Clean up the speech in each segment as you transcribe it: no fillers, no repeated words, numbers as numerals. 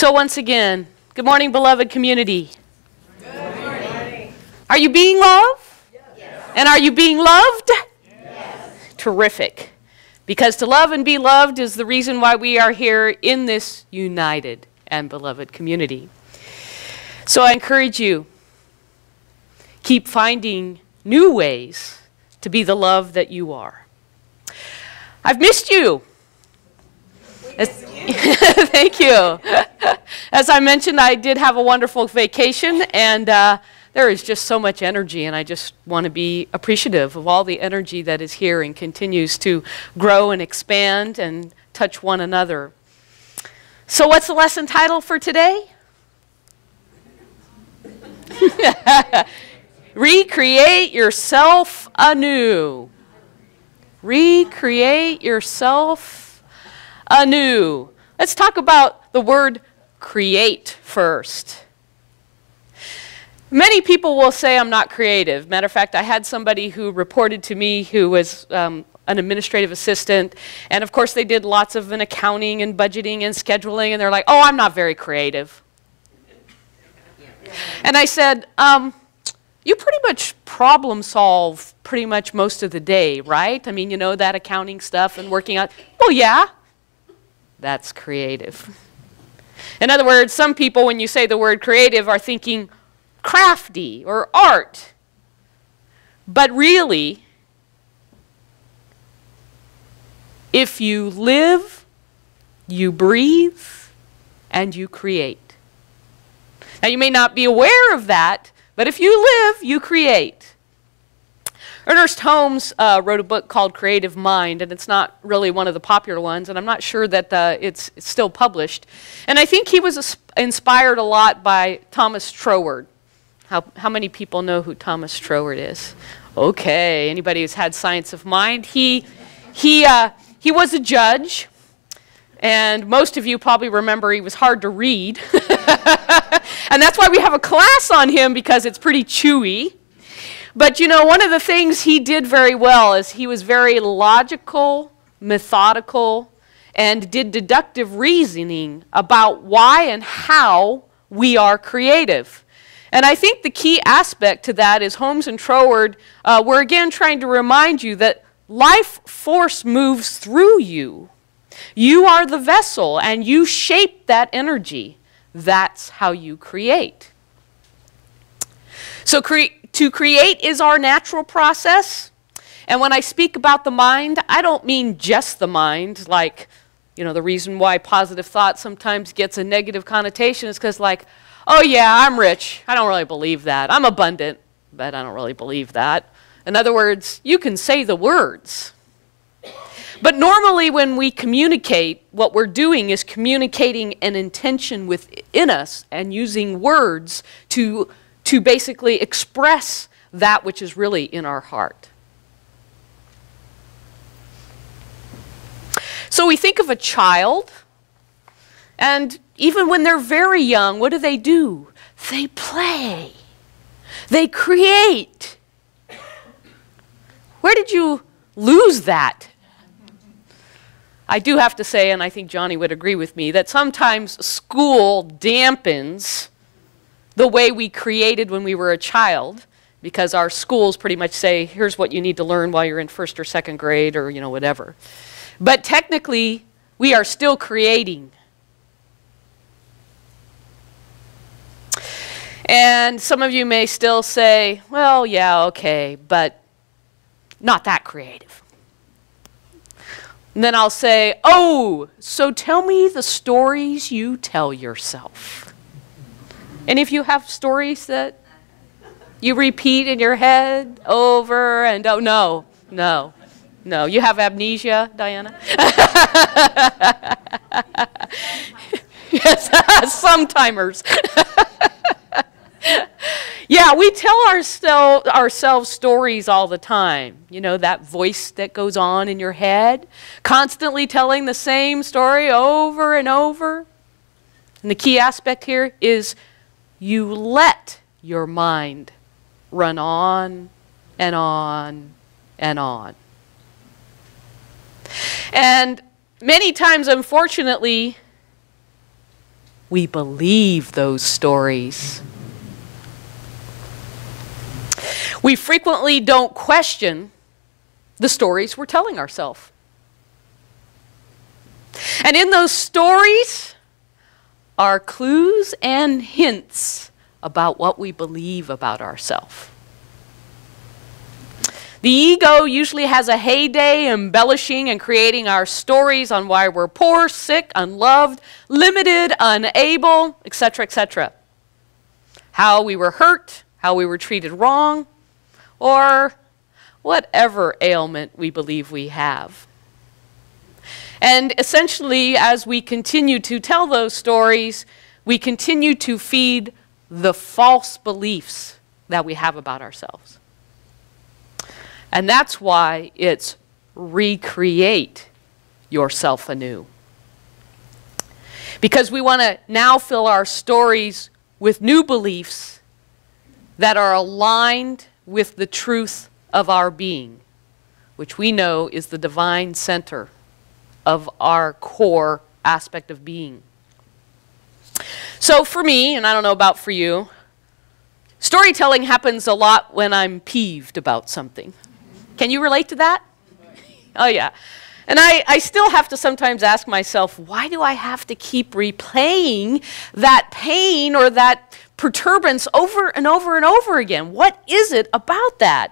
So once again, good morning, beloved community. Good morning. Are you being loved? Yes. And are you being loved? Yes. Terrific. Because to love and be loved is the reason why we are here in this united and beloved community. So I encourage you, keep finding new ways to be the love that you are. I've missed you. Thank you. As I mentioned, I did have a wonderful vacation, and there is just so much energy, and I just want to be appreciative of all the energy that is here and continues to grow and expand and touch one another. So what's the lesson title for today? Recreate yourself anew. Recreate yourself anew. Let's talk about the word create first. Many people will say I'm not creative. Matter of fact, I had somebody who reported to me who was an administrative assistant, and of course they did lots of accounting and budgeting and scheduling, and they're like, oh, I'm not very creative. And I said, you pretty much problem solve pretty much most of the day, right? I mean, you know, that accounting stuff and working out. Well, yeah. That's creative. In other words, some people, when you say the word creative, are thinking crafty or art. But really, if you live, you breathe, and you create. Now, you may not be aware of that, but if you live, you create. Ernest Holmes wrote a book called Creative Mind, and it's not really one of the popular ones, and I'm not sure that it's still published. And I think he was inspired a lot by Thomas Troward. How many people know who Thomas Troward is? Okay, anybody who's had Science of Mind? He was a judge, and most of you probably remember he was hard to read. And that's why we have a class on him, because it's pretty chewy. But you know, one of the things he did very well is he was very logical, methodical, and did deductive reasoning about why and how we are creative. And I think the key aspect to that is Holmes and Troward were again trying to remind you that life force moves through you. You are the vessel, and you shape that energy. That's how you create. So to create is our natural process. And when I speak about the mind, I don't mean just the mind. Like, you know, the reason why positive thought sometimes gets a negative connotation is because, like, oh yeah, I'm rich. I don't really believe that. I'm abundant, but I don't really believe that. In other words, you can say the words. But normally when we communicate, what we're doing is communicating an intention within us and using words to basically express that which is really in our heart. So we think of a child, and even when they're very young, what do? They play. They create. Where did you lose that? I do have to say, and I think Johnny would agree with me, that sometimes school dampens the way we created when we were a child, because our schools pretty much say, here's what you need to learn while you're in first or second grade, or you know, whatever. But technically, we are still creating. And some of you may still say, well, yeah, okay, but not that creative. And then I'll say, oh, so tell me the stories you tell yourself. And if you have stories that you repeat in your head over and over, no. You have amnesia, Diana? Yes, sometimers. Yeah, we tell ourselves stories all the time. You know, that voice that goes on in your head, constantly telling the same story over and over. And the key aspect here is you let your mind run on and on and on. And many times, unfortunately, we believe those stories. We frequently don't question the stories we're telling ourselves. And in those stories are clues and hints about what we believe about ourselves. The ego usually has a heyday embellishing and creating our stories on why we're poor, sick, unloved, limited, unable, etc., etc. How we were hurt, how we were treated wrong, or whatever ailment we believe we have. And essentially, as we continue to tell those stories, we continue to feed the false beliefs that we have about ourselves. And that's why it's recreate yourself anew. Because we want to now fill our stories with new beliefs that are aligned with the truth of our being, which we know is the divine center of our core aspect of being. So for me, and I don't know about for you, storytelling happens a lot when I'm peeved about something. Can you relate to that? Oh yeah. And I still have to sometimes ask myself, why do I have to keep replaying that pain or that perturbance over and over and over again? What is it about that?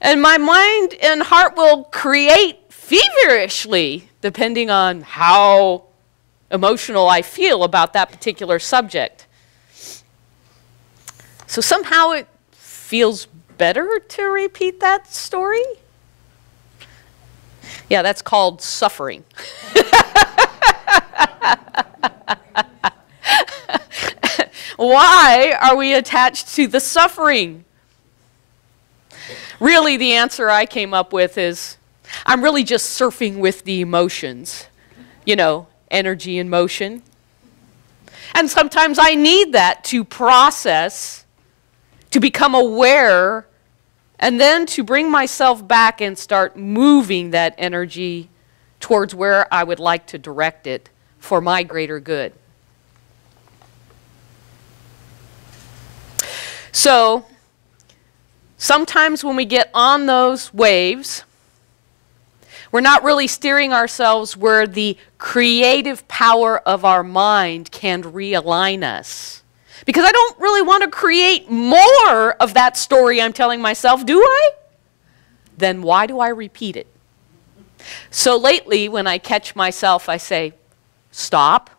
And my mind and heart will create feverishly, depending on how emotional I feel about that particular subject. So somehow it feels better to repeat that story? Yeah, that's called suffering. Why are we attached to the suffering? Really, the answer I came up with is, I'm really just surfing with the emotions. You know, energy and motion. And sometimes I need that to process, to become aware, and then to bring myself back and start moving that energy towards where I would like to direct it for my greater good. So, sometimes when we get on those waves, we're not really steering ourselves where the creative power of our mind can realign us. Because I don't really want to create more of that story I'm telling myself, do I? Then why do I repeat it? So lately, when I catch myself, I say, stop,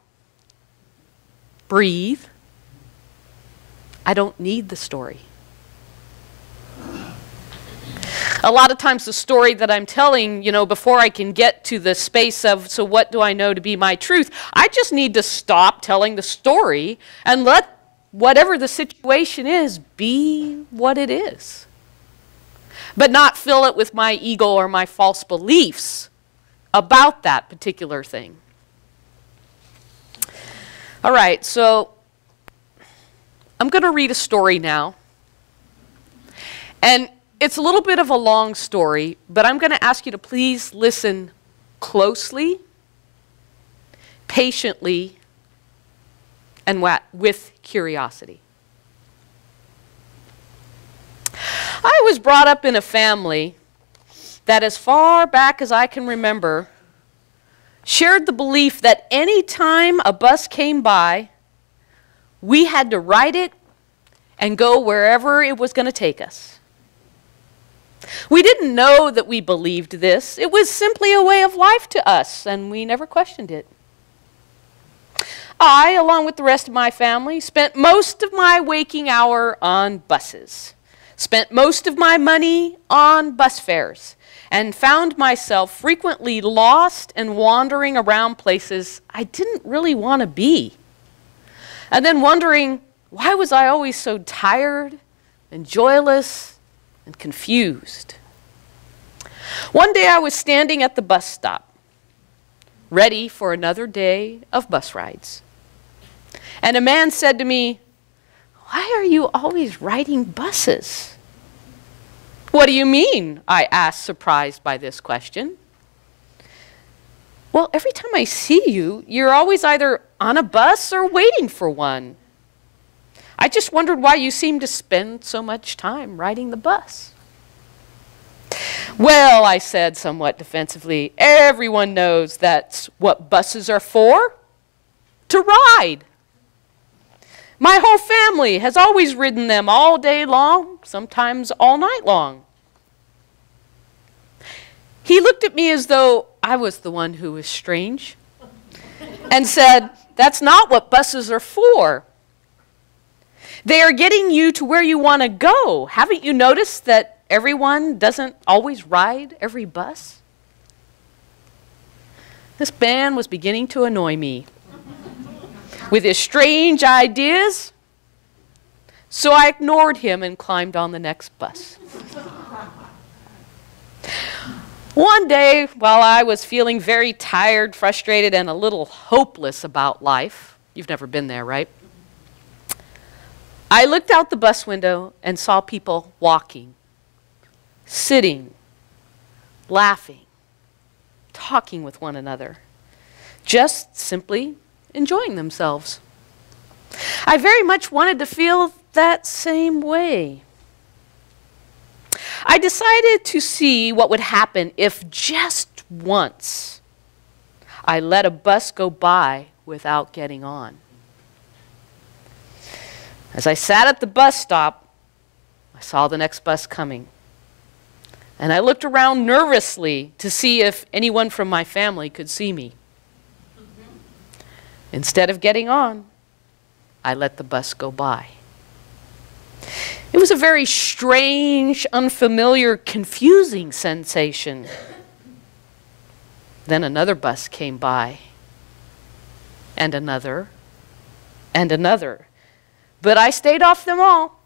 breathe. I don't need the story. A lot of times the story that I'm telling, you know, before I can get to the space of, so what do I know to be my truth? I just need to stop telling the story and let whatever the situation is be what it is. But not fill it with my ego or my false beliefs about that particular thing. All right, so I'm going to read a story now. And it's a little bit of a long story, but I'm going to ask you to please listen closely, patiently, and with curiosity. I was brought up in a family that, as far back as I can remember, shared the belief that any time a bus came by, we had to ride it and go wherever it was going to take us. We didn't know that we believed this. It was simply a way of life to us, and we never questioned it. I, along with the rest of my family, spent most of my waking hour on buses, spent most of my money on bus fares, and found myself frequently lost and wandering around places I didn't really want to be. And then wondering, why was I always so tired and joyless and confused? One day I was standing at the bus stop, ready for another day of bus rides. And a man said to me, "Why are you always riding buses?" "What do you mean?" I asked, surprised by this question. "Well, every time I see you, you're always either on a bus or waiting for one. I just wondered why you seem to spend so much time riding the bus. Well, I said somewhat defensively, everyone knows that's what buses are for, to ride. My whole family has always ridden them all day long, sometimes all night long. He looked at me as though I was the one who was strange and said, that's not what buses are for. They are getting you to where you want to go. Haven't you noticed that everyone doesn't always ride every bus? This man was beginning to annoy me with his strange ideas, so I ignored him and climbed on the next bus. One day, while I was feeling very tired, frustrated, and a little hopeless about life, you've never been there, right? I looked out the bus window and saw people walking, sitting, laughing, talking with one another, just simply enjoying themselves. I very much wanted to feel that same way. I decided to see what would happen if just once I let a bus go by without getting on. As I sat at the bus stop, I saw the next bus coming. And I looked around nervously to see if anyone from my family could see me. Instead of getting on, I let the bus go by. It was a very strange, unfamiliar, confusing sensation. Then another bus came by, and another, and another. But I stayed off them all.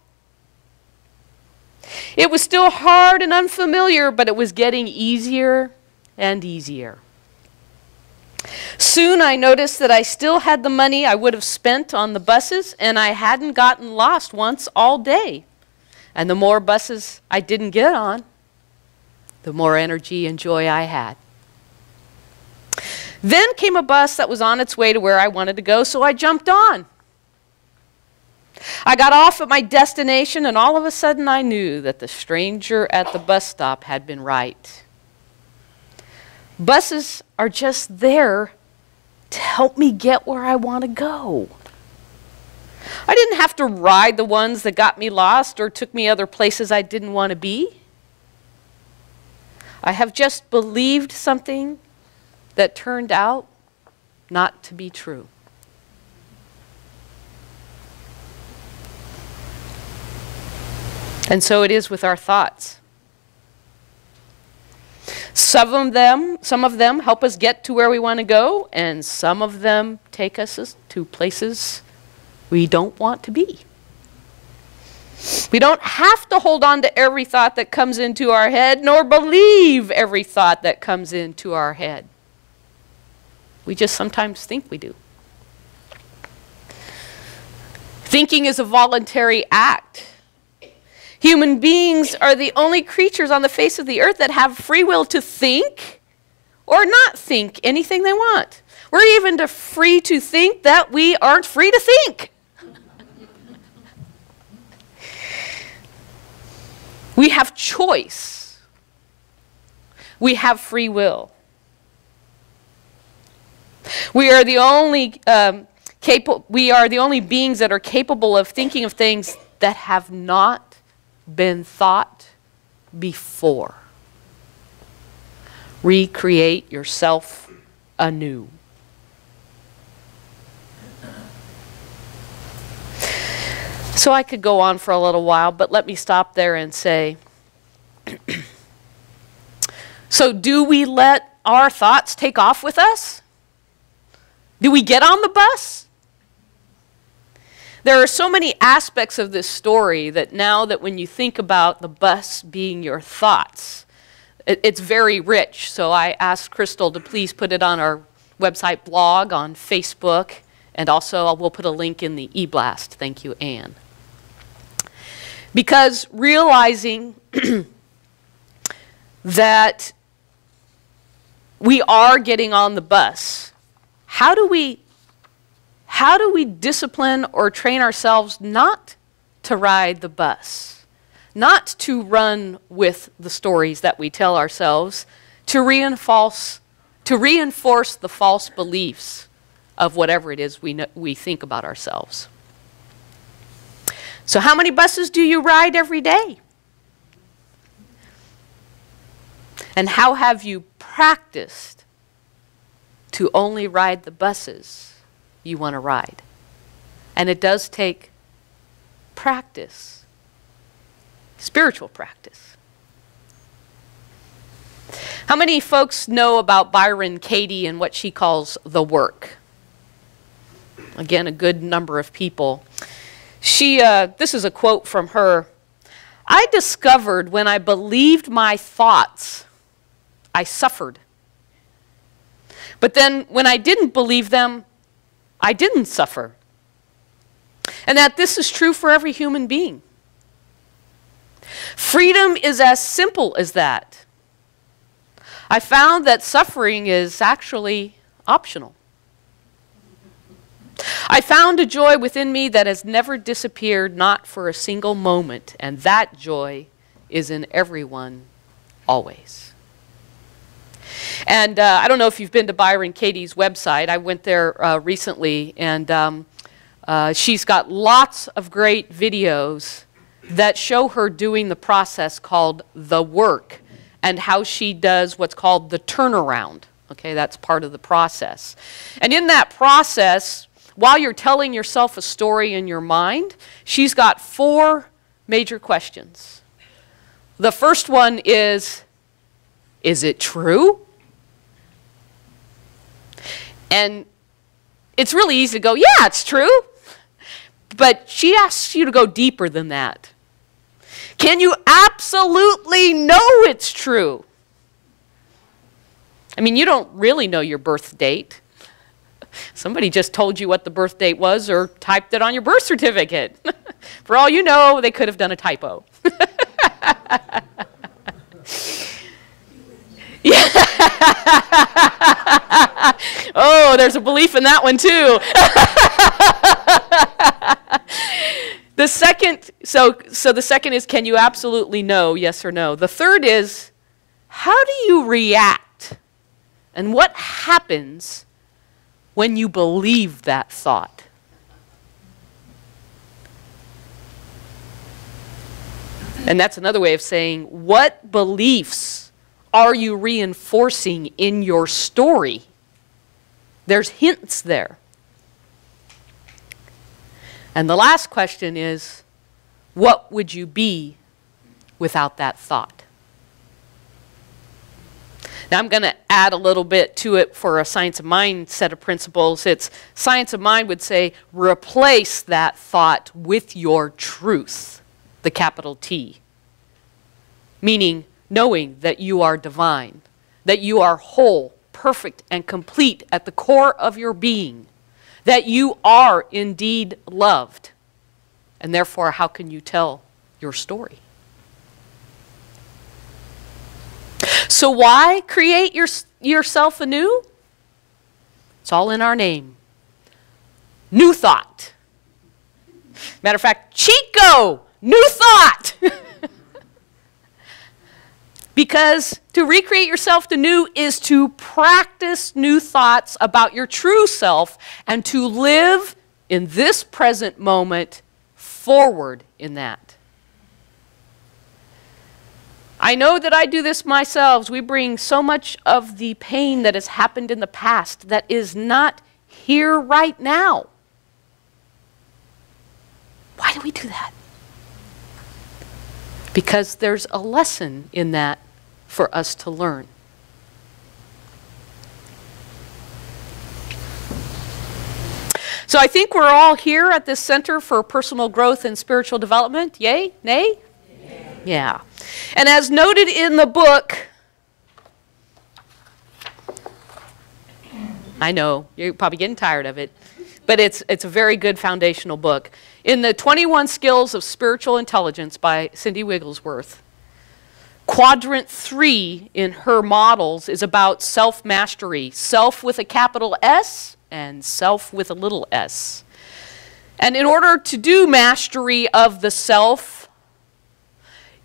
It was still hard and unfamiliar, but it was getting easier and easier. Soon I noticed that I still had the money I would have spent on the buses, and I hadn't gotten lost once all day. And the more buses I didn't get on, the more energy and joy I had. Then came a bus that was on its way to where I wanted to go, so I jumped on. I got off at my destination, and all of a sudden I knew that the stranger at the bus stop had been right. Buses are just there to help me get where I want to go. I didn't have to ride the ones that got me lost or took me other places I didn't want to be. I have just believed something that turned out not to be true. And so it is with our thoughts. Some of them help us get to where we want to go, and some of them take us to places we don't want to be. We don't have to hold on to every thought that comes into our head, nor believe every thought that comes into our head. We just sometimes think we do. Thinking is a voluntary act. Human beings are the only creatures on the face of the earth that have free will to think or not think anything they want. We're even free to think that we aren't free to think. We have choice. We have free will. We are the only beings that are capable of thinking of things that have not been thought before. Recreate yourself anew. So I could go on for a little while, but let me stop there and say, so do we let our thoughts take off with us? Do we get on the bus? There are so many aspects of this story that now that when you think about the bus being your thoughts, it's very rich. So I asked Crystal to please put it on our website blog, on Facebook, and also we'll put a link in the e-blast. Thank you, Anne. Because realizing that we are getting on the bus, how do we how do we discipline or train ourselves not to ride the bus, not to run with the stories that we tell ourselves, to reinforce the false beliefs of whatever it is we think about ourselves? So how many buses do you ride every day? And how have you practiced to only ride the buses you want to ride? And it does take practice, spiritual practice. How many folks know about Byron Katie and what she calls the work? Again, a good number of people. This is a quote from her. "I discovered when I believed my thoughts, I suffered. But then when I didn't believe them, I didn't suffer. And that this is true for every human being. Freedom is as simple as that. I found that suffering is actually optional. I found a joy within me that has never disappeared, not for a single moment, and that joy is in everyone, always." And I don't know if you've been to Byron Katie's website. I went there recently, and she's got lots of great videos that show her doing the process called the work and how she does what's called the turnaround. Okay, that's part of the process. And in that process, while you're telling yourself a story in your mind, she's got 4 major questions. The first one is it true? And it's really easy to go, yeah, it's true. But she asks you to go deeper than that. Can you absolutely know it's true? I mean, you don't really know your birth date. Somebody just told you what the birth date was or typed it on your birth certificate. For all you know, they could have done a typo. Yeah. Oh, there's a belief in that one too. The second, so the second is, can you absolutely know, yes or no? The third is, how do you react? And what happens when you believe that thought? And that's another way of saying, what beliefs are you reinforcing in your story? There's hints there. And the last question is, what would you be without that thought? Now I'm going to add a little bit to it for a science of mind set of principles. It's science of mind would say, replace that thought with your truth, the capital T. Meaning, knowing that you are divine, that you are whole, perfect, and complete at the core of your being, that you are indeed loved. And therefore, how can you tell your story? So why create yourself anew? It's all in our name. New thought. Matter of fact, Chico, new thought. Because to recreate yourself anew is to practice new thoughts about your true self and to live in this present moment forward in that. I know that I do this myself. We bring so much of the pain that has happened in the past that is not here right now. Why do we do that? Because there's a lesson in that for us to learn. So I think we're all here at this Center for Personal Growth and Spiritual Development. Yay? Nay? Yeah. And as noted in the book, I know, you're probably getting tired of it, but it's a very good foundational book. In the 21 Skills of Spiritual Intelligence by Cindy Wigglesworth, Quadrant 3 in her models is about self-mastery. Self with a capital S, and self with a little s. And in order to do mastery of the self,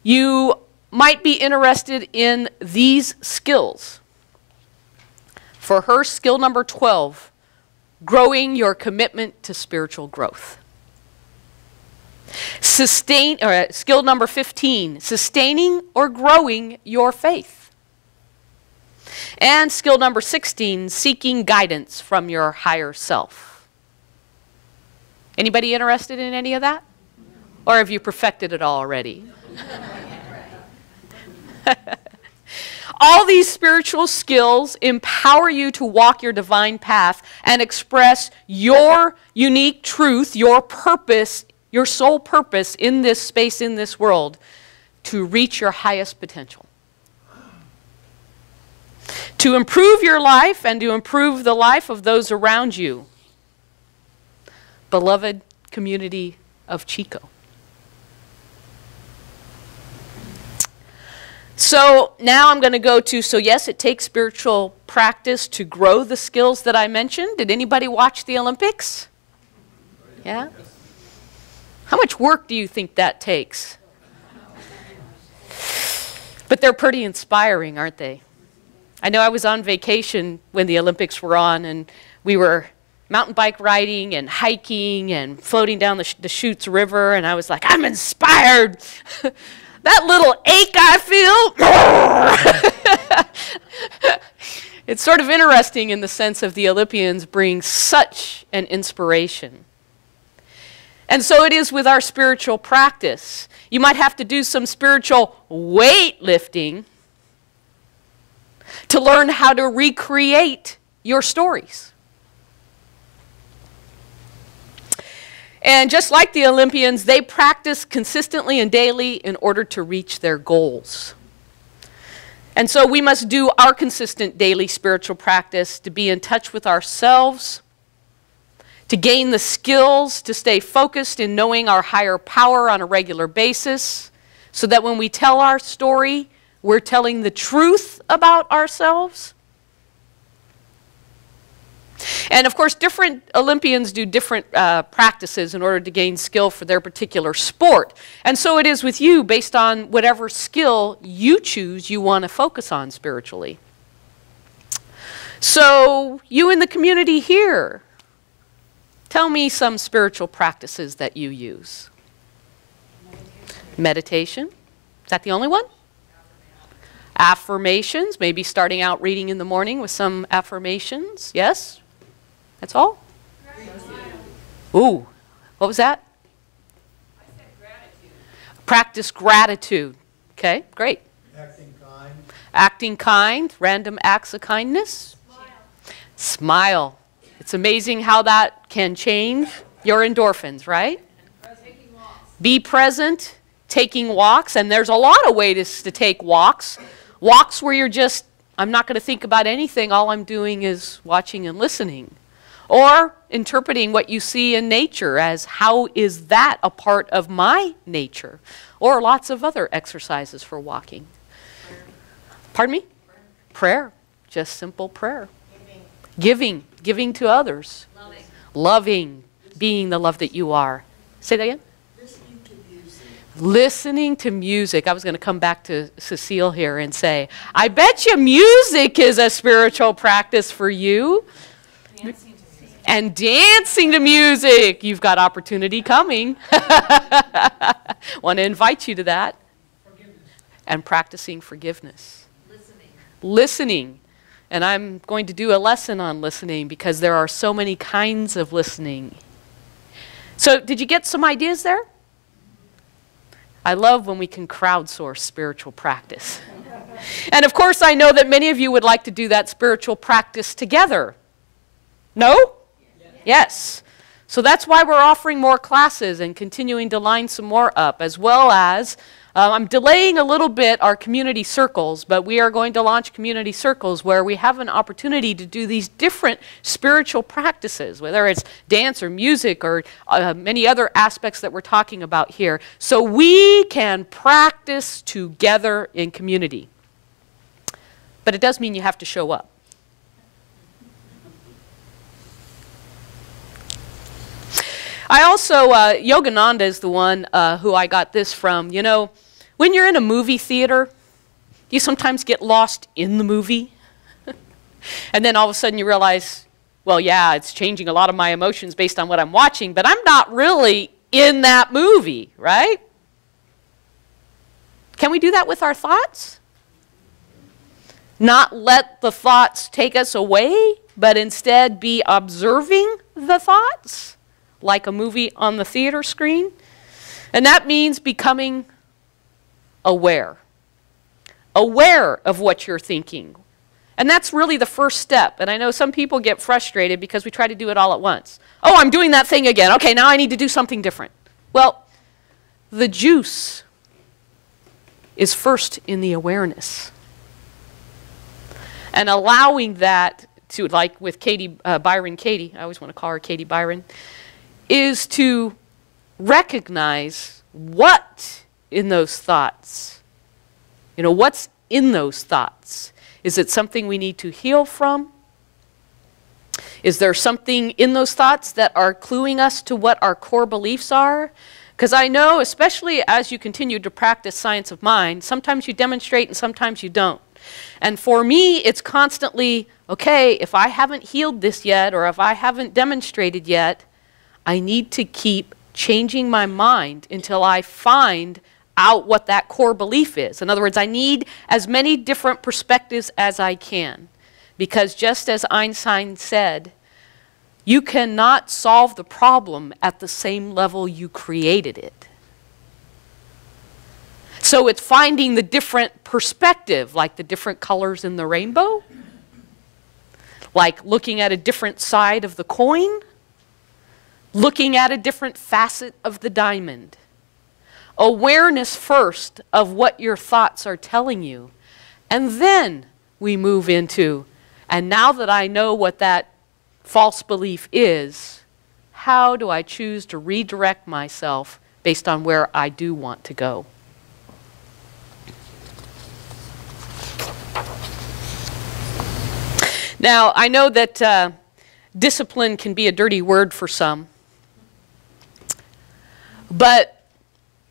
you might be interested in these skills. For her, skill number 12, growing your commitment to spiritual growth. Skill number 15, sustaining or growing your faith. And skill number 16, seeking guidance from your higher self. Anybody interested in any of that? Or have you perfected it all already? All these spiritual skills empower you to walk your divine path and express your unique truth, your purpose, your sole purpose in this space, in this world, to reach your highest potential. To improve your life and to improve the life of those around you. Beloved community of Chico. So now I'm going to go to, so yes, it takes spiritual practice to grow the skills that I mentioned. Did anybody watch the Olympics? Yeah? How much work do you think that takes? But they're pretty inspiring, aren't they? I know I was on vacation when the Olympics were on, and we were mountain bike riding and hiking and floating down the Chutes River, and I was like, I'm inspired. That little ache I feel. It's sort of interesting in the sense of the Olympians bring such an inspiration. And so it is with our spiritual practice. You might have to do some spiritual weightlifting to learn how to recreate your stories. And just like the Olympians, they practice consistently and daily in order to reach their goals. And so we must do our consistent daily spiritual practice to be in touch with ourselves, to gain the skills to stay focused in knowing our higher power on a regular basis, so that when we tell our story, we're telling the truth about ourselves. And of course, different Olympians do different practices in order to gain skill for their particular sport. And so it is with you, based on whatever skill you choose you want to focus on spiritually. So you in the community here, tell me some spiritual practices that you use. Meditation. Is that the only one? Affirmations. Maybe starting out reading in the morning with some affirmations. Yes? That's all? Ooh, what was that? I said gratitude. Practice gratitude. Okay, great. Acting kind. Acting kind, random acts of kindness. Smile. It's amazing how that can change your endorphins, right? Taking walks. Be present, taking walks, and there's a lot of ways to take walks. Walks where you're just, I'm not going to think about anything, all I'm doing is watching and listening. Or interpreting what you see in nature as how is that a part of my nature? Or lots of other exercises for walking. Prayer. Pardon me? Prayer. Just simple prayer. Giving to others. Loving. Being the love that you are. Say that again? Listening to music. Listening to music. I was going to come back to Cecile here and say, I bet you music is a spiritual practice for you. Dancing to music. And dancing to music. You've got opportunity coming. Want to invite you to that. Forgiveness. And practicing forgiveness. Listening. Listening. And I'm going to do a lesson on listening because there are so many kinds of listening. So did you get some ideas there? I love when we can crowdsource spiritual practice. And of course, I know that many of you would like to do that spiritual practice together. No? Yes. So that's why we're offering more classes and continuing to line some more up, as well as I'm delaying a little bit our community circles, but we are going to launch community circles where we have an opportunity to do these different spiritual practices, whether it's dance or music or many other aspects that we're talking about here, so we can practice together in community. But it does mean you have to show up. I also, Yogananda is the one who I got this from. You know, when you're in a movie theater, you sometimes get lost in the movie. And then all of a sudden you realize, well, yeah, it's changing a lot of my emotions based on what I'm watching, but I'm not really in that movie, right? Can we do that with our thoughts? Not let the thoughts take us away, but instead be observing the thoughts, like a movie on the theater screen. And that means becoming aware. Aware of what you're thinking. And that's really the first step. And I know some people get frustrated because we try to do it all at once. Oh, I'm doing that thing again. Okay, now I need to do something different. Well, the juice is first in the awareness. And allowing that to, like with Katie, Byron Katie, I always want to call her Katie Byron, is to recognize what in those thoughts, you know, what's in those thoughts. Is it something we need to heal from? Is there something in those thoughts that are cluing us to what our core beliefs are? Because I know, especially as you continue to practice science of mind, sometimes you demonstrate and sometimes you don't. And for me, it's constantly, okay, if I haven't healed this yet or if I haven't demonstrated yet, I need to keep changing my mind until I find out what that core belief is. In other words, I need as many different perspectives as I can. Because just as Einstein said, you cannot solve the problem at the same level you created it. So it's finding the different perspective, like the different colors in the rainbow, like looking at a different side of the coin, looking at a different facet of the diamond. Awareness first of what your thoughts are telling you. And then we move into, and now that I know what that false belief is, how do I choose to redirect myself based on where I do want to go? Now, I know that discipline can be a dirty word for some, but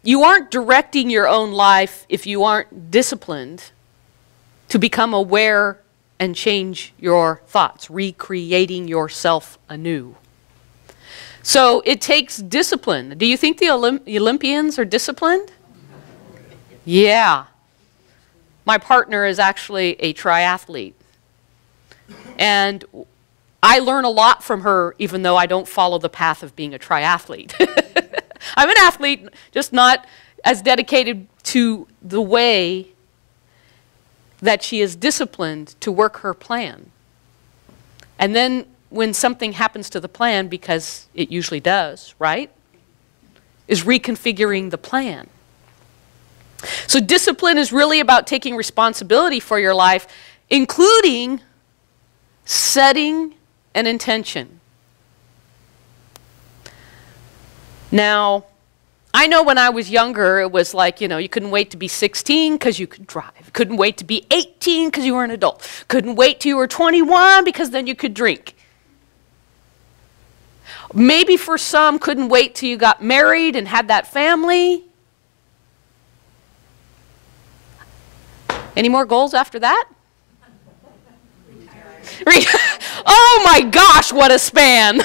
you aren't directing your own life if you aren't disciplined to become aware and change your thoughts, recreating yourself anew. So it takes discipline. Do you think the Olympians are disciplined? Yeah. My partner is actually a triathlete. And I learn a lot from her, even though I don't follow the path of being a triathlete. I'm an athlete, just not as dedicated to the way that she is disciplined to work her plan. And then when something happens to the plan, because it usually does, right, is reconfiguring the plan. So discipline is really about taking responsibility for your life, including setting an intention. Now, I know when I was younger, it was like, you know, you couldn't wait to be 16 because you could drive. Couldn't wait to be 18 because you were an adult. Couldn't wait till you were 21 because then you could drink. Maybe for some, couldn't wait till you got married and had that family. Any more goals after that? Oh my gosh, what a span.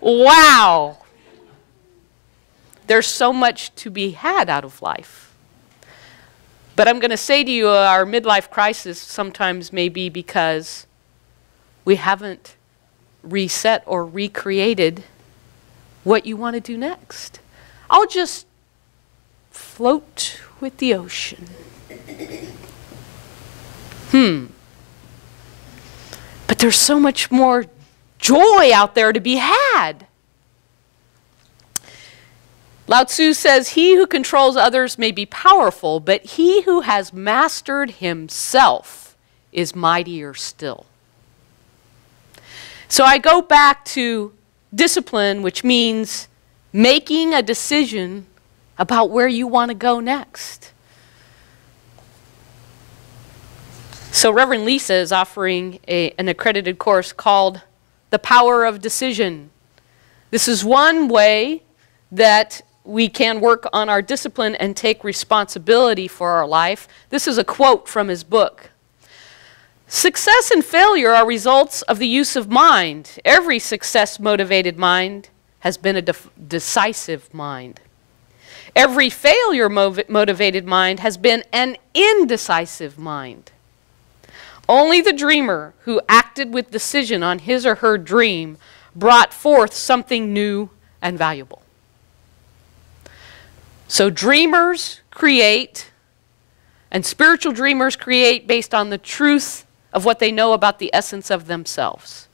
Wow. There's so much to be had out of life. But I'm going to say to you, our midlife crisis sometimes may be because we haven't reset or recreated what you want to do next. I'll just float with the ocean. But there's so much more joy out there to be had. Lao Tzu says, he who controls others may be powerful, but he who has mastered himself is mightier still. So I go back to discipline, which means making a decision about where you want to go next. So Reverend Lisa is offering an accredited course called the power of decision. This is one way that we can work on our discipline and take responsibility for our life. This is a quote from his book. Success and failure are results of the use of mind. Every success-motivated mind has been a decisive mind. Every failure-motivated mind has been an indecisive mind. Only the dreamer who acted with decision on his or her dream brought forth something new and valuable. So dreamers create, and spiritual dreamers create based on the truth of what they know about the essence of themselves.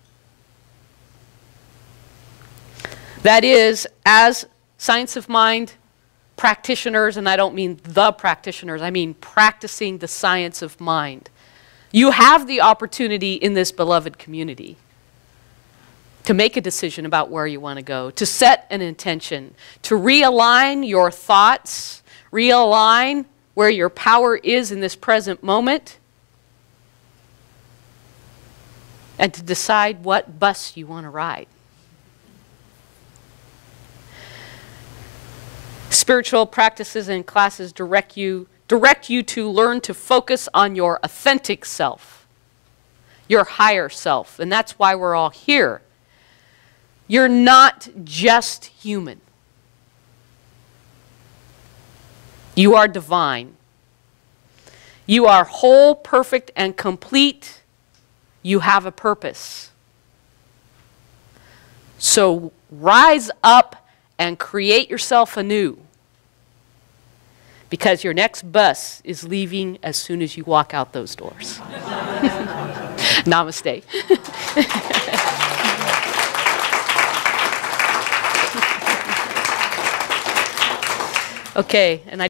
That is, as science of mind practitioners, and I don't mean the practitioners, I mean practicing the science of mind. You have the opportunity in this beloved community to make a decision about where you want to go, to set an intention, to realign your thoughts, realign where your power is in this present moment, and to decide what bus you want to ride. Spiritual practices and classes direct you to learn to focus on your authentic self, your higher self, and that's why we're all here. You're not just human. You are divine. You are whole, perfect, and complete. You have a purpose. So rise up and create yourself anew, because your next bus is leaving as soon as you walk out those doors. Namaste. Okay, and I